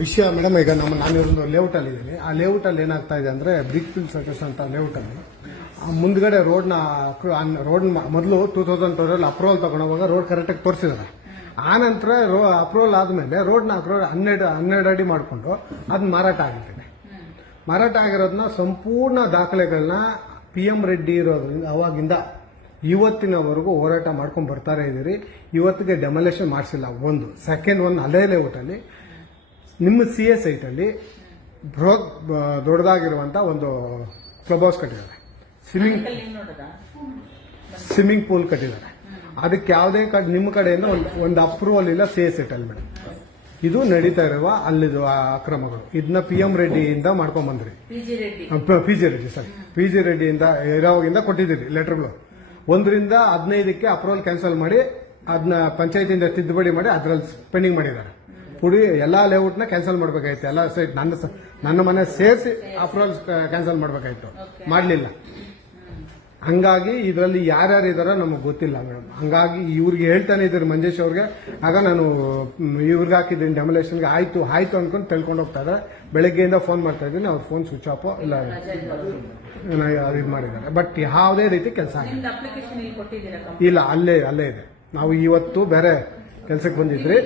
ವಿಷಯ ಮೇಡಮ್, ಈಗ ನಾನಿರೋದು ಲೇಔಟ್ ಅಲ್ಲಿ ಇದ್ದೀನಿ. ಆ ಲೇಔಟ್ ಅಲ್ಲಿ ಏನಾಗ್ತಾ ಇದೆ ಅಂದ್ರೆ ಬ್ರಿಕ್ ಫೀಲ್ಡ್ ಸರ್ಕಸ್ ಅಂತ ಲೇಔಟ್ ಅಲ್ಲಿ ಮುಂದ್ಗಡೆ ರೋಡ್ ಮೊದಲು 2012 ಅಪ್ರೂವಲ್ ತಗೊಂಡೋವಾಗ ರೋಡ್ ಕರೆಕ್ಟಾಗಿ ತೋರಿಸಿದ್ದಾರೆ. ಆ ನಂತರ ಅಪ್ರೂವಲ್ ಆದ್ಮೇಲೆ ರೋಡ್ನ 12 ಅಡಿ ಮಾಡಿಕೊಂಡು ಅದನ್ನ ಮಾರಾಟ ಆಗಿರ್ತದೆ. ಮಾರಾಟ ಆಗಿರೋದನ್ನ ಸಂಪೂರ್ಣ ದಾಖಲೆಗಳನ್ನ PM ರೆಡ್ಡಿ ಇರೋದ್ರಿಂದ ಅವಾಗಿಂದ ಇವತ್ತಿನವರೆಗೂ ಹೋರಾಟ ಮಾಡ್ಕೊಂಡು ಬರ್ತಾರೆ ಇದ್ದೀರಿ. ಇವತ್ತಿಗೆ ಡೆಮೊಲೇಷನ್ ಮಾಡಿಸಿಲ್ಲ. ಒಂದು ಸೆಕೆಂಡ್ ಅದೇ ಲೇಔಟ್ ಅಲ್ಲಿ ನಿಮ್ಮ CA ಸೈಟ್ ಅಲ್ಲಿ ದೊಡ್ಡದಾಗಿರುವಂತ ಒಂದು ಕ್ಲಬ್ ಹೌಸ್ ಕಟ್ಟಿದ್ದಾರೆ, ಸ್ವಿಮ್ಮಿಂಗ್ ಪೂಲ್ ಕಟ್ಟಿದ್ದಾರೆ. ಅದಕ್ಕೆ ಯಾವುದೇ ನಿಮ್ಮ ಕಡೆಯಿಂದ ಒಂದು ಅಪ್ರೂವಲ್ ಇಲ್ಲ CA ಸೈಟ್ ಅಲ್ಲಿ ಮೇಡಮ್. ಇದು ನಡೀತಾ ಇರುವ ಅಲ್ಲಿದು ಅಕ್ರಮಗಳು. ಇದನ್ನ PM ರೆಡ್ಡಿಯಿಂದ ಮಾಡ್ಕೊಂಡ್ ಬಂದ್ರಿ. PG ರೆಡ್ಡಿಯಿಂದ ಇರೋವಾಗಿಂದ ಕೊಟ್ಟಿದ್ದೀರಿ ಲೆಟರ್ಗಳು. 1 ರಿಂದ 15ಕ್ಕೆ ಅಪ್ರೂವಲ್ ಕ್ಯಾನ್ಸಲ್ ಮಾಡಿ ಅದನ್ನ ಪಂಚಾಯತಿಯಿಂದ ತಿದ್ದುಪಡಿ ಮಾಡಿ ಅದ್ರಲ್ಲಿ ಪೆಂಡಿಂಗ್ ಮಾಡಿದ್ದಾರೆ. ಪುಡಿ ಎಲ್ಲಾ ಲೇಔಟ್ ನ ಕ್ಯಾನ್ಸಲ್ ಮಾಡ್ಬೇಕಾಯ್ತು. ಎಲ್ಲ ಸೈಟ್ ನನ್ನ ಮನೆ ಸೇರಿಸಿ ಅಪ್ರೂವಲ್ ಕ್ಯಾನ್ಸಲ್ ಮಾಡ್ಬೇಕಾಯ್ತು, ಮಾಡ್ಲಿಲ್ಲ. ಹಂಗಾಗಿ ಇದರಲ್ಲಿ ಯಾರ್ಯಾರು ಇದಾರೋ ನಮಗೆ ಗೊತ್ತಿಲ್ಲ ಮೇಡಮ್. ಹಂಗಾಗಿ ಇವ್ರಿಗೆ ಹೇಳ್ತಾನೆ ಇದ್ದಾರೆ ಮಂಜೇಶ್ ಅವ್ರಿಗೆ. ಆಗ ನಾನು ಇವ್ರಿಗೆ ಹಾಕಿದ್ದೀನಿ ಡೆಮೊಲೇಷನ್ಗೆ. ಆಯ್ತು ಅನ್ಕೊಂಡು ತಿಳ್ಕೊಂಡು ಹೋಗ್ತಾ ಇದ್ದಾರೆ. ಬೆಳಗ್ಗೆಯಿಂದ ಫೋನ್ ಮಾಡ್ತಾ ಇದ್ದೀನಿ, ಅವ್ರ ಫೋನ್ ಸ್ವಿಚ್ ಆಫ್ ಇಲ್ಲ ಇದು ಮಾಡಿದ್ದಾರೆ. ಬಟ್ ಯಾವುದೇ ರೀತಿ ಕೆಲಸ ಇಲ್ಲ. ಅಲ್ಲೇ ಇದೆ. ನಾವು ಇವತ್ತು ಬೇರೆ ಕೆಲಸಕ್ಕೆ ಬಂದಿದ್ರಿ.